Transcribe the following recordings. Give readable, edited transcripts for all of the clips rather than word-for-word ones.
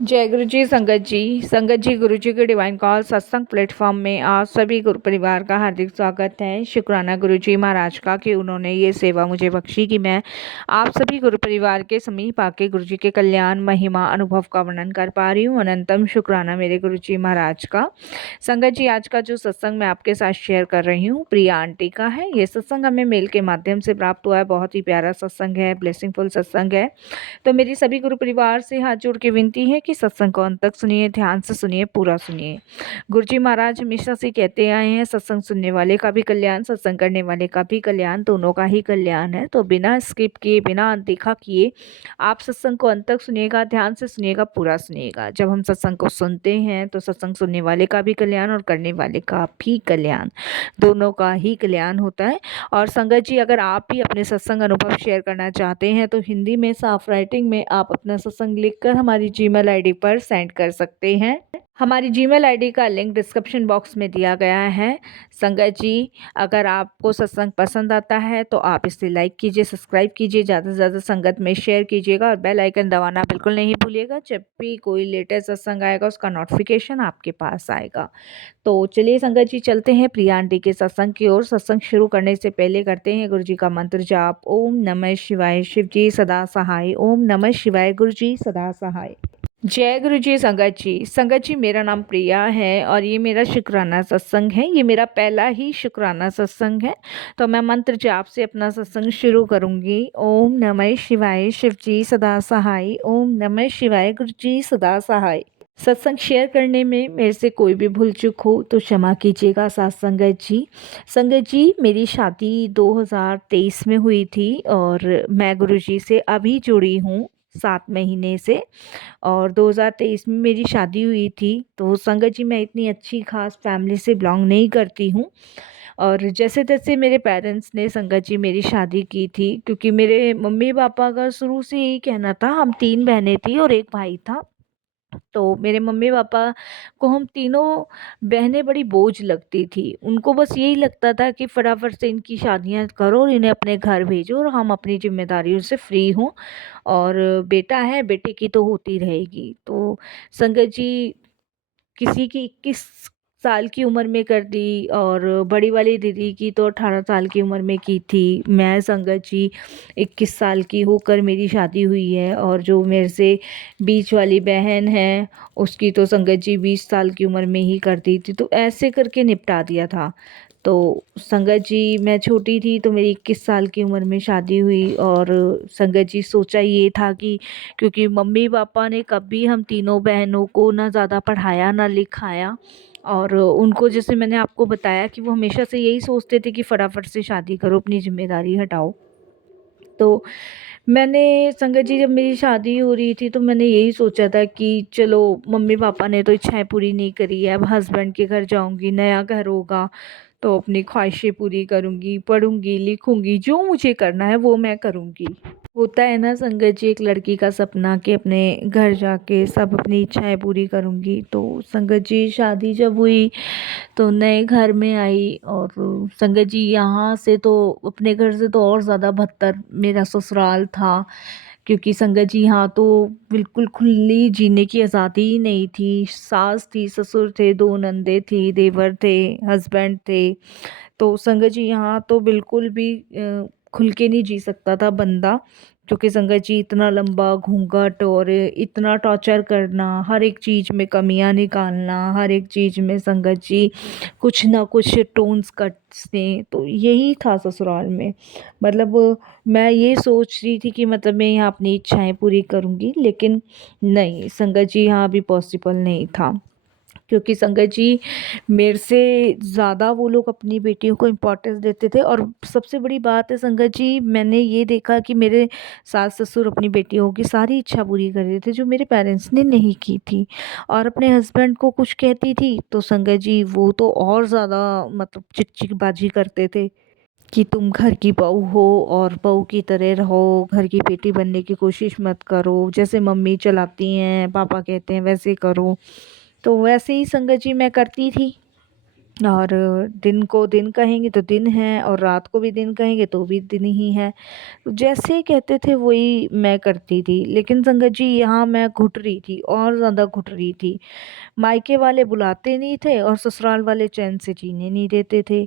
जय गुरु जी संगत जी गुरु जी के डिवाइन कॉल सत्संग प्लेटफॉर्म में आप सभी गुरु परिवार का हार्दिक स्वागत है। शुक्राना गुरु जी महाराज का कि उन्होंने ये सेवा मुझे बख्शी कि मैं आप सभी गुरु परिवार के समीप आके गुरु जी के कल्याण महिमा अनुभव का वर्णन कर पा रही हूँ। अनंतम शुक्राना मेरे गुरु जी महाराज का। संगत जी, आज का जो सत्संग मैं आपके साथ शेयर कर रही हूँ प्रिया आंटी का है। ये सत्संग हमें मेल के माध्यम से प्राप्त हुआ है। बहुत ही प्यारा सत्संग है, ब्लेसिंगफुल सत्संग है। तो मेरी सभी गुरु परिवार से हाथ जोड़ के विनती है कि सत्संग को अंत तक सुनिए, ध्यान से सुनिए, पूरा सुनिए। गुरु जी महाराज हमेशा से कहते आए हैं, सत्संग सुनने वाले का भी कल्याण, सत्संग करने वाले का भी कल्याण, दोनों का ही कल्याण है। तो बिना स्किप किए, बिना अनदेखा किए आप सत्संग को अंत तक सुनिएगा, ध्यान से सुनिएगा, पूरा सुनिएगा। जब हम सत्संग को सुनते हैं तो सत्संग सुनने वाले का भी कल्याण और करने वाले का भी कल्याण, दोनों का ही कल्याण होता है। और संगत जी, अगर आप भी अपने सत्संग अनुभव शेयर करना चाहते हैं तो हिंदी में साफ राइटिंग में आप अपना सत्संग लिखकर हमारी जीमेल आईडी पर सेंड कर सकते हैं। हमारी जीमेल आईडी का लिंक डिस्क्रिप्शन बॉक्स में दिया गया है। संगत जी, अगर आपको सत्संग पसंद आता है तो आप इसे लाइक कीजिए, सब्सक्राइब कीजिए, ज़्यादा से ज़्यादा संगत में शेयर कीजिएगा और बेल आइकन दबाना बिल्कुल नहीं भूलिएगा। जब भी कोई लेटेस्ट सत्संग आएगा उसका नोटिफिकेशन आपके पास आएगा। तो चलिए संगत जी, चलते हैं प्रिया आंटी के सत्संग की ओर। सत्संग शुरू करने से पहले करते हैं गुरु जी का मंत्र जाप। ओम नमः शिवाय, शिव जी सदा सहाय। ओम नमः शिवाय, गुरु जी सदा सहाय। जय गुरु जी। संगत जी, मेरा नाम प्रिया है और ये मेरा शुक्राना सत्संग है। ये मेरा पहला ही शुक्राना सत्संग है। तो मैं मंत्र जाप से अपना सत्संग शुरू करूंगी। ओम नमः शिवाय, शिव जी सदा सहाय। ओम नमः शिवाय, गुरु जी सदा सहाय। सत्संग शेयर करने में मेरे से कोई भी भूल चूक हो तो क्षमा कीजिएगा साथ संगत जी। संगत जी, मेरी शादी 2023 में हुई थी और मैं गुरुजी से अभी जुड़ी हूँ 7 महीने से। और 2023 में मेरी शादी हुई थी। तो संगत जी, मैं इतनी अच्छी खास फैमिली से बिलोंग नहीं करती हूँ। और जैसे तैसे मेरे पेरेंट्स ने संगत जी मेरी शादी की थी, क्योंकि मेरे मम्मी पापा का शुरू से यही कहना था। हम 3 बहनें थी और एक भाई था। तो मेरे मम्मी पापा को हम तीनों बहनें बड़ी बोझ लगती थी। उनको बस यही लगता था कि फटाफट से इनकी शादियां करो और इन्हें अपने घर भेजो और हम अपनी जिम्मेदारियों से फ्री हों। और बेटा है, बेटे की तो होती रहेगी। तो संगत जी, किसी की 21 साल की उम्र में कर दी और बड़ी वाली दीदी की तो 18 साल की उम्र में की थी। मैं संगत जी 21 साल की होकर मेरी शादी हुई है। और जो मेरे से बीच वाली बहन है उसकी तो संगत जी 20 साल की उम्र में ही कर दी थी। तो ऐसे करके निपटा दिया था। तो संगत जी, मैं छोटी थी तो मेरी 21 साल की उम्र में शादी हुई। और संगत जी, सोचा ये था कि क्योंकि मम्मी पापा ने कभी हम तीनों बहनों को ना ज़्यादा पढ़ाया ना लिखाया। और उनको, जैसे मैंने आपको बताया, कि वो हमेशा से यही सोचते थे कि फटाफट से शादी करो, अपनी जिम्मेदारी हटाओ। तो मैंने, संगत जी, जब मेरी शादी हो रही थी तो मैंने यही सोचा था कि चलो, मम्मी पापा ने तो इच्छाएं पूरी नहीं करी है, अब हस्बैंड के घर जाऊंगी, नया घर होगा तो अपनी ख्वाहिशें पूरी करूंगी, पढ़ूंगी लिखूंगी, जो मुझे करना है वो मैं करूंगी। होता है ना संगत जी, एक लड़की का सपना कि अपने घर जाके सब अपनी इच्छाएं पूरी करूंगी। तो संगत जी, शादी जब हुई तो नए घर में आई। और संगत जी, यहाँ से तो, अपने घर से तो और ज़्यादा बदतर मेरा ससुराल था। क्योंकि संगत जी, यहाँ तो बिल्कुल खुली जीने की आज़ादी ही नहीं थी। सास थी, ससुर थे, 2 नंदे थी, देवर थे, हस्बैंड थे। तो संगत जी, यहाँ तो बिल्कुल भी खुल के नहीं जी सकता था बंदा। क्योंकि संगत जी, इतना लंबा घूंघट और इतना टॉर्चर करना, हर एक चीज़ में कमियां निकालना, हर एक चीज़ में संगत जी कुछ ना कुछ टोन्स कटने, तो यही था ससुराल में। मतलब मैं ये सोच रही थी कि मतलब मैं यहाँ अपनी इच्छाएं पूरी करूँगी, लेकिन नहीं संगत जी, यहाँ भी पॉसिबल नहीं था। क्योंकि संगत जी, मेरे से ज़्यादा वो लोग अपनी बेटियों को इम्पोर्टेंस देते थे। और सबसे बड़ी बात है संगत जी, मैंने ये देखा कि मेरे सास ससुर अपनी बेटियों की सारी इच्छा पूरी कर देते थे जो मेरे पेरेंट्स ने नहीं की थी। और अपने हस्बैंड को कुछ कहती थी तो संगत जी वो तो और ज़्यादा मतलब चिकचिकबाजी करते थे कि तुम घर की बहू हो और बहू की तरह रहो, घर की बेटी बनने की कोशिश मत करो, जैसे मम्मी चलाती हैं पापा कहते हैं वैसे करो। तो वैसे ही संगत जी मैं करती थी। और दिन को दिन कहेंगे तो दिन है, और रात को भी दिन कहेंगे तो भी दिन ही है। तो जैसे कहते थे वही मैं करती थी। लेकिन संगत जी यहाँ मैं घुट रही थी, और ज़्यादा घुट रही थी। मायके वाले बुलाते नहीं थे और ससुराल वाले चैन से जीने नहीं देते थे।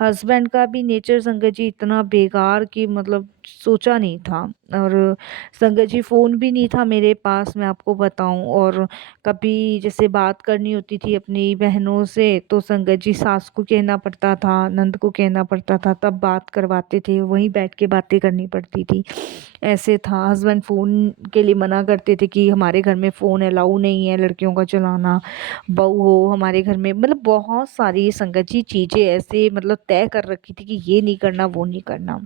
हस्बैंड का भी नेचर संगत जी इतना बेकार कि मतलब सोचा नहीं था। और संगत जी फ़ोन भी नहीं था मेरे पास, मैं आपको बताऊं। और कभी जैसे बात करनी होती थी अपनी बहनों से तो संगत जी सास को कहना पड़ता था, नंद को कहना पड़ता था, तब बात करवाते थे, वहीं बैठ के बातें करनी पड़ती थी। ऐसे था। हस्बैंड फ़ोन के लिए मना करते थे कि हमारे घर में फ़ोन अलाउ नहीं है लड़कियों का चलाना, बहू हो हमारे घर में। मतलब बहुत सारी संगत जी चीज़ें ऐसे मतलब तय कर रखी थी कि ये नहीं करना वो नहीं करना।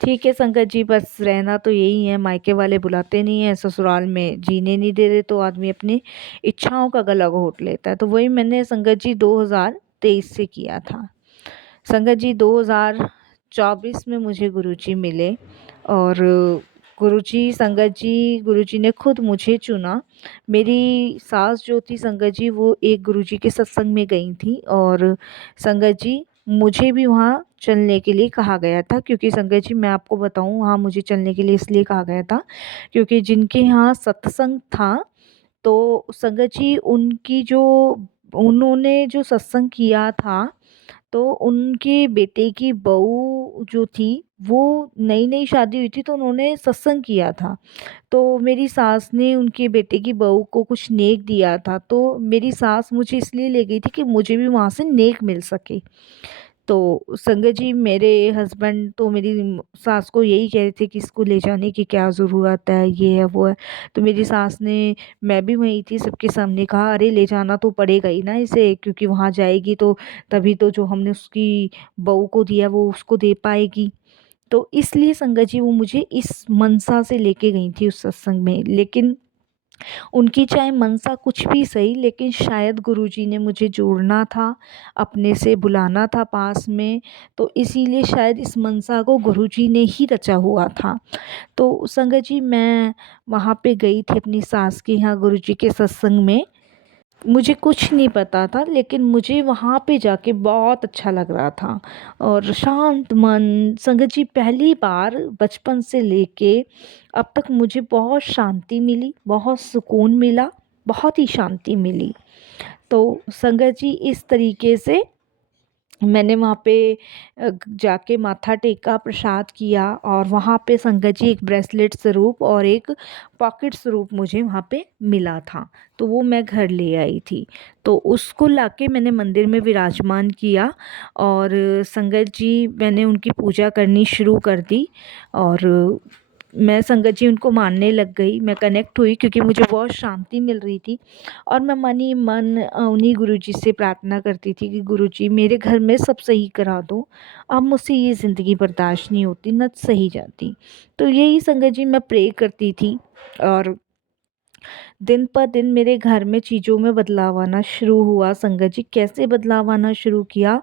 ठीक है संगत जी, बस रहना तो यही है। मायके वाले बुलाते नहीं है, ससुराल में जीने नहीं दे रहे, तो आदमी अपनी इच्छाओं का गला घोट लेता है। तो वही मैंने संगत जी 2023 से किया था। संगत जी 2024 में मुझे गुरुजी मिले। और गुरुजी संगत जी, गुरुजी ने खुद मुझे चुना। मेरी सास जो थी संगत जी वो एक गुरुजी के सत्संग में गई थी, और संगत जी मुझे भी वहाँ चलने के लिए कहा गया था। क्योंकि संगत जी मैं आपको बताऊँ, वहाँ मुझे चलने के लिए इसलिए कहा गया था क्योंकि जिनके यहाँ सत्संग था, तो संगत जी उनकी जो उन्होंने जो सत्संग किया था, तो उनके बेटे की बहू जो थी वो नई नई शादी हुई थी, तो उन्होंने सत्संग किया था। तो मेरी सास ने उनके बेटे की बहू को कुछ नेक दिया था, तो मेरी सास मुझे इसलिए ले गई थी कि मुझे भी वहाँ से नेक मिल सके। तो संगत जी मेरे हस्बैंड तो मेरी सास को यही कह रहे थे कि इसको ले जाने की क्या ज़रूरत है, ये है वो है। तो मेरी सास ने, मैं भी वहीं थी, सबके सामने कहा अरे ले जाना तो पड़ेगा ही ना इसे, क्योंकि वहाँ जाएगी तो तभी तो जो हमने उसकी बहू को दिया वो उसको दे पाएगी। तो इसलिए संगत जी वो मुझे इस मनसा से लेके गई थी उस सत्संग में। लेकिन उनकी चाहे मनसा कुछ भी सही, लेकिन शायद गुरुजी ने मुझे जोड़ना था, अपने से बुलाना था पास में। तो इसीलिए शायद इस मनसा को गुरुजी ने ही रचा हुआ था। तो संगत जी मैं वहाँ पे गई थी अपनी सास के यहाँ गुरुजी के सत्संग में। मुझे कुछ नहीं पता था, लेकिन मुझे वहाँ पे जाके बहुत अच्छा लग रहा था। और शांत मन संगत जी, पहली बार बचपन से लेके अब तक मुझे बहुत शांति मिली, बहुत सुकून मिला, बहुत ही शांति मिली। तो संगत जी इस तरीके से मैंने वहाँ पे जाके माथा टेका, प्रसाद किया, और वहाँ पे संगत जी एक ब्रेसलेट स्वरूप और एक पॉकेट स्वरूप मुझे वहाँ पे मिला था। तो वो मैं घर ले आई थी, तो उसको लाके मैंने मंदिर में विराजमान किया। और संगत जी मैंने उनकी पूजा करनी शुरू कर दी। और मैं संगत जी उनको मानने लग गई, मैं कनेक्ट हुई क्योंकि मुझे बहुत शांति मिल रही थी। और मैं मन ही मन उन्हीं गुरुजी से प्रार्थना करती थी कि गुरुजी मेरे घर में सब सही करा दो, अब मुझसे ये ज़िंदगी बर्दाश्त नहीं होती, न सही जाती। तो यही संगत जी मैं प्रे करती थी। और दिन पर दिन मेरे घर में चीज़ों में बदलाव आना शुरू हुआ। संगत जी कैसे बदलाव आना शुरू किया,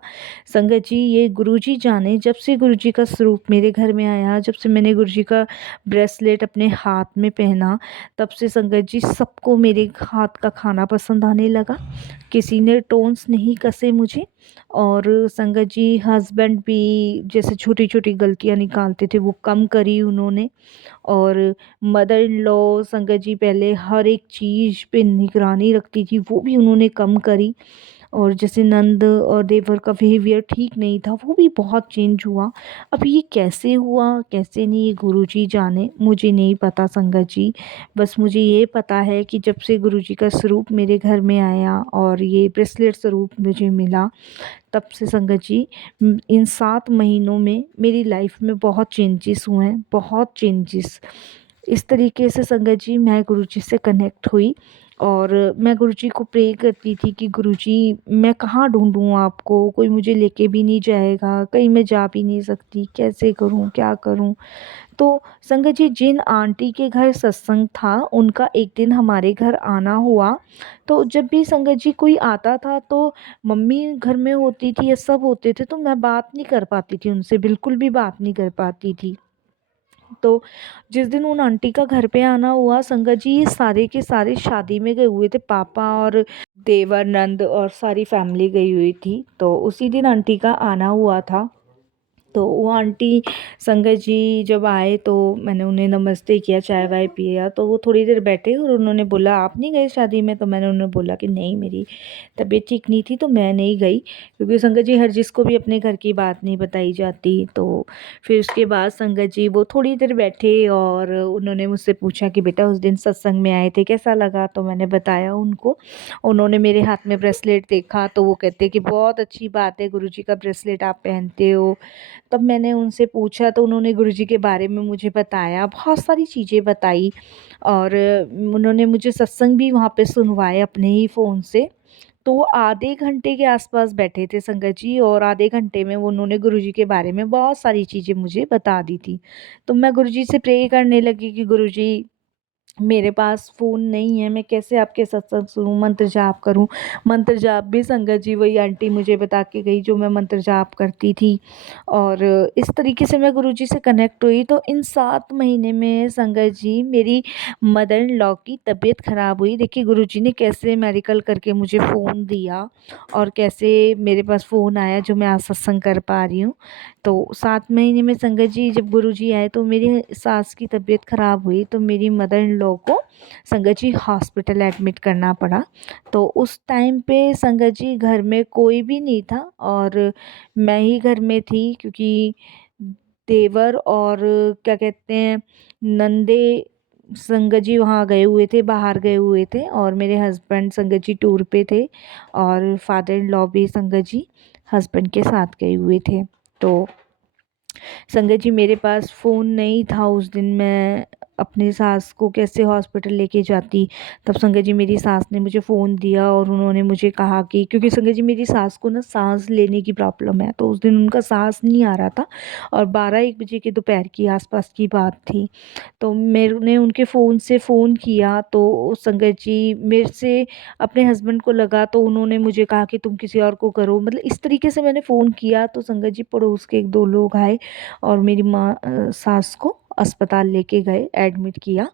संगत जी ये गुरुजी जाने। जब से गुरुजी का स्वरूप मेरे घर में आया, जब से मैंने गुरुजी का ब्रेसलेट अपने हाथ में पहना, तब से संगत जी सबको मेरे हाथ का खाना पसंद आने लगा। किसी ने टोन्स नहीं कसे मुझे। और संगत जी हस्बैंड भी जैसे छोटी छोटी गलतियां निकालते थे वो कम करी उन्होंने। और मदर इन लॉ संगत जी पहले हर एक चीज़ पे निगरानी रखती थी, वो भी उन्होंने कम करी। और जैसे नंद और देवर का बिहेवियर ठीक नहीं था, वो भी बहुत चेंज हुआ। अब ये कैसे हुआ कैसे नहीं, ये गुरुजी जाने, मुझे नहीं पता संगत जी। बस मुझे ये पता है कि जब से गुरुजी का स्वरूप मेरे घर में आया और ये ब्रेसलेट स्वरूप मुझे मिला, तब से संगत जी इन 7 महीनों में मेरी लाइफ में बहुत चेंजेस हुए हैं, बहुत चेंजेस। इस तरीके से संगत जी मैं गुरुजी से कनेक्ट हुई। और मैं गुरुजी को प्रे करती थी कि गुरुजी मैं कहाँ ढूंढूं आपको, कोई मुझे लेके भी नहीं जाएगा, कहीं मैं जा भी नहीं सकती, कैसे करूं क्या करूं। तो संगत जी जिन आंटी के घर सत्संग था उनका एक दिन हमारे घर आना हुआ। तो जब भी संगत जी कोई आता था तो मम्मी घर में होती थी या सब होते थे, तो मैं बात नहीं कर पाती थी उनसे, बिल्कुल भी बात नहीं कर पाती थी। तो जिस दिन उन आंटी का घर पे आना हुआ संगत जी, ये सारे के सारे शादी में गए हुए थे। पापा और देवर, नंद और सारी फैमिली गई हुई थी। तो उसी दिन आंटी का आना हुआ था। तो वो आंटी संगत जी जब आए तो मैंने उन्हें नमस्ते किया, चाय वाय पिया। तो वो थोड़ी देर बैठे और उन्होंने बोला आप नहीं गए शादी में? तो मैंने उन्हें बोला कि नहीं, मेरी तबीयत ठीक नहीं थी तो मैं नहीं गई, क्योंकि संगत जी हर जिसको भी अपने घर की बात नहीं बताई जाती। तो फिर उसके बाद संगत जी वो थोड़ी देर बैठे और उन्होंने मुझसे पूछा कि बेटा उस दिन सत्संग में आए थे, कैसा लगा? तो मैंने बताया उनको। उन्होंने मेरे हाथ में ब्रेसलेट देखा तो वो कहते कि बहुत अच्छी बात है, गुरुजी का ब्रेसलेट आप पहनते हो। तब मैंने उनसे पूछा तो उन्होंने गुरुजी के बारे में मुझे बताया, बहुत सारी चीज़ें बताई। और उन्होंने मुझे सत्संग भी वहाँ पे सुनवाए अपने ही फ़ोन से। तो वो आधे घंटे के आसपास बैठे थे संगत जी, और आधे घंटे में वो उन्होंने गुरुजी के बारे में बहुत सारी चीज़ें मुझे बता दी थी। तो मैं गुरुजी से प्रे करने लगी कि गुरुजी, मेरे पास फ़ोन नहीं है, मैं कैसे आपके सत्संग सुनूँ, मंत्र जाप करूँ। मंत्र जाप भी संगत जी वही आंटी मुझे बता के गई जो मैं मंत्र जाप करती थी। और इस तरीके से मैं गुरुजी से कनेक्ट हुई। तो इन 7 महीने में संगत जी मेरी मदर इन लॉ की तबीयत ख़राब हुई। देखिए गुरुजी ने कैसे मेडिकल करके मुझे फ़ोन दिया और कैसे मेरे पास फ़ोन आया जो मैं आज सत्संग कर पा रही हूँ। तो 7 महीने में संगत जी जब गुरुजी आए तो मेरी सास की तबीयत ख़राब हुई, तो मेरी मदर इन लॉ को संगत जी हॉस्पिटल एडमिट करना पड़ा। तो उस टाइम पे संगत जी घर में कोई भी नहीं था और मैं ही घर में थी, क्योंकि देवर और क्या कहते हैं, नंदे संगत जी वहाँ गए हुए थे, बाहर गए हुए थे, और मेरे हस्बैंड संगत जी टूर पे थे, और फादर इन लॉ भी संगत जी हस्बैंड के साथ गए हुए थे। तो संगत जी मेरे पास फ़ोन नहीं था उस दिन, मैं अपनी सास को कैसे हॉस्पिटल लेके जाती। तब संगत जी मेरी सास ने मुझे फ़ोन दिया और उन्होंने मुझे कहा कि, क्योंकि संगत जी मेरी सास को ना सांस लेने की प्रॉब्लम है, तो उस दिन उनका सांस नहीं आ रहा था और 12-1 बजे के दोपहर की आसपास की बात थी। तो मैंने उनके फ़ोन से फ़ोन किया तो संगत जी मेरे से अपने हस्बैंड को लगा तो उन्होंने मुझे कहा कि तुम किसी और को करो, मतलब इस तरीके से मैंने फ़ोन किया। तो संगत जी पड़ोस के 1-2 लोग आए और मेरी सास को अस्पताल लेके गए, एडमिट किया।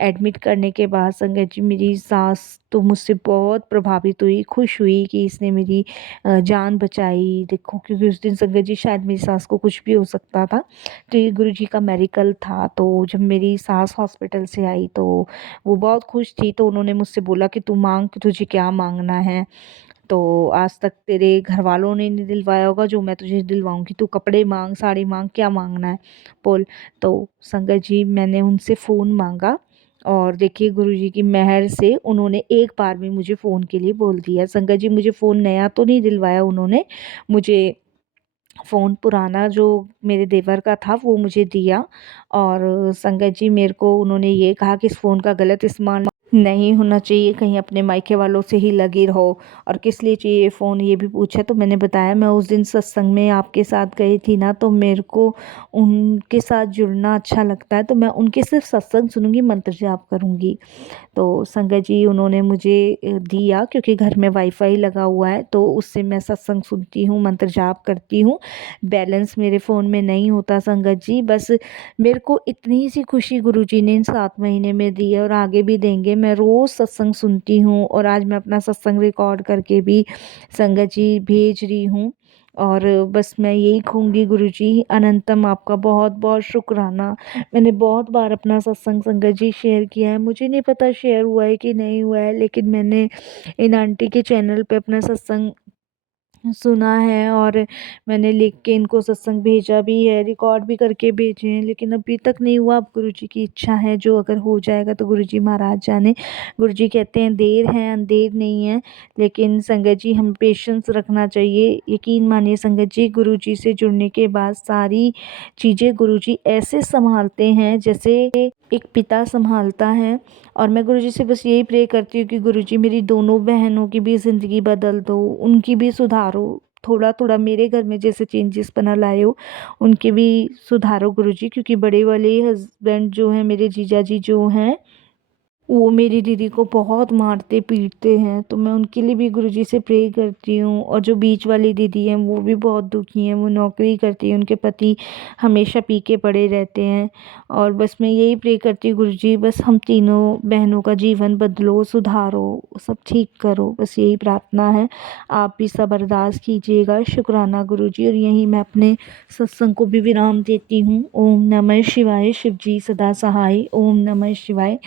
एडमिट करने के बाद संगत जी मेरी सास तो मुझसे बहुत प्रभावित हुई, खुश हुई कि इसने मेरी जान बचाई। देखो, क्योंकि उस दिन संगत जी शायद मेरी सास को कुछ भी हो सकता था। तो ये गुरुजी का मेडिकल था। तो जब मेरी सास हॉस्पिटल से आई तो वो बहुत खुश थी। तो उन्होंने मुझसे बोला कि तू मांग, कि तुझे क्या मांगना है। तो आज तक तेरे घर वालों ने नहीं दिलवाया होगा जो मैं तुझे दिलवाऊंगी, तू कपड़े मांग, साड़ी मांग, क्या मांगना है बोल। तो संगत जी मैंने उनसे फ़ोन मांगा और देखिए गुरुजी की मेहर से उन्होंने एक बार में मुझे फ़ोन के लिए बोल दिया। संगत जी मुझे फ़ोन नया तो नहीं दिलवाया उन्होंने, मुझे फ़ोन पुराना जो मेरे देवर का था वो मुझे दिया। और संगत जी मेरे को उन्होंने ये कहा कि इस फ़ोन का गलत इस्तेमाल नहीं होना चाहिए, कहीं अपने मायके वालों से ही लगी रहो। और किस लिए चाहिए ये फ़ोन, ये भी पूछा। तो मैंने बताया मैं उस दिन सत्संग में आपके साथ गई थी ना, तो मेरे को उनके साथ जुड़ना अच्छा लगता है, तो मैं उनके सिर्फ सत्संग सुनूंगी, मंत्र जाप करूंगी। तो संगत जी उन्होंने मुझे दिया, क्योंकि घर में वाईफाई लगा हुआ है तो उससे मैं सत्संग सुनती हूँ, मंत्र जाप करती हूँ। बैलेंस मेरे फ़ोन में नहीं होता संगत जी, बस मेरे को इतनी सी खुशी गुरुजी ने इन 7 महीने में दी है और आगे भी देंगे। मैं रोज़ सत्संग सुनती हूँ और आज मैं अपना सत्संग रिकॉर्ड करके भी संगत जी भेज रही हूँ। और बस मैं यही कहूँगी गुरुजी अनंतम आपका बहुत बहुत शुक्राना। मैंने बहुत बार अपना सत्संग संगत जी शेयर किया है, मुझे नहीं पता शेयर हुआ है कि नहीं हुआ है, लेकिन मैंने इन आंटी के चैनल पे अपना सत्संग सुना है और मैंने लिख के इनको सत्संग भेजा भी है, रिकॉर्ड भी करके भेजे हैं, लेकिन अभी तक नहीं हुआ। अब गुरुजी की इच्छा है, जो अगर हो जाएगा तो गुरुजी महाराज जाने। गुरुजी कहते हैं देर है अंधेर नहीं है, लेकिन संगत जी हमें पेशेंस रखना चाहिए। यकीन मानिए संगत जी, गुरुजी से जुड़ने के बाद सारी चीज़ें गुरुजी ऐसे संभालते हैं जैसे एक पिता संभालता है। और मैं गुरुजी से बस यही प्रे करती हूँ कि गुरुजी मेरी दोनों बहनों की भी ज़िंदगी बदल दो, उनकी भी सुधारो, थोड़ा थोड़ा मेरे घर में जैसे चेंजेस बना लाए हो उनके भी सुधारो गुरुजी। क्योंकि बड़े वाले हस्बैंड जो हैं, मेरे जीजा जी जो हैं, वो मेरी दीदी को बहुत मारते पीटते हैं, तो मैं उनके लिए भी गुरुजी से प्रे करती हूँ। और जो बीच वाली दीदी हैं वो भी बहुत दुखी हैं, वो नौकरी करती हैं, उनके पति हमेशा पी के पड़े रहते हैं। और बस मैं यही प्रे करती हूँ, गुरुजी बस हम तीनों बहनों का जीवन बदलो, सुधारो, सब ठीक करो, बस यही प्रार्थना है। आप भी सब अरदास कीजिएगा। शुक्राना गुरुजी। और यहीं मैं अपने सत्संग को भी विराम देती हूँ। ओम नमः शिवाय। शिव जी सदा सहाय। ओम नमः शिवाय।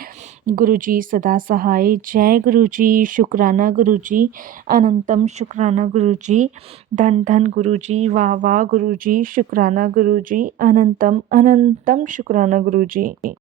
गुरुजी सदा सहाय। जय गुरुजी। शुक्राना गुरुजी। अनंतम शुक्राना गुरुजी। धन धन गुरुजी। वाह वाह गुरुजी। शुक्राना गुरुजी। अनंतम अनंतम शुक्राना गुरुजी।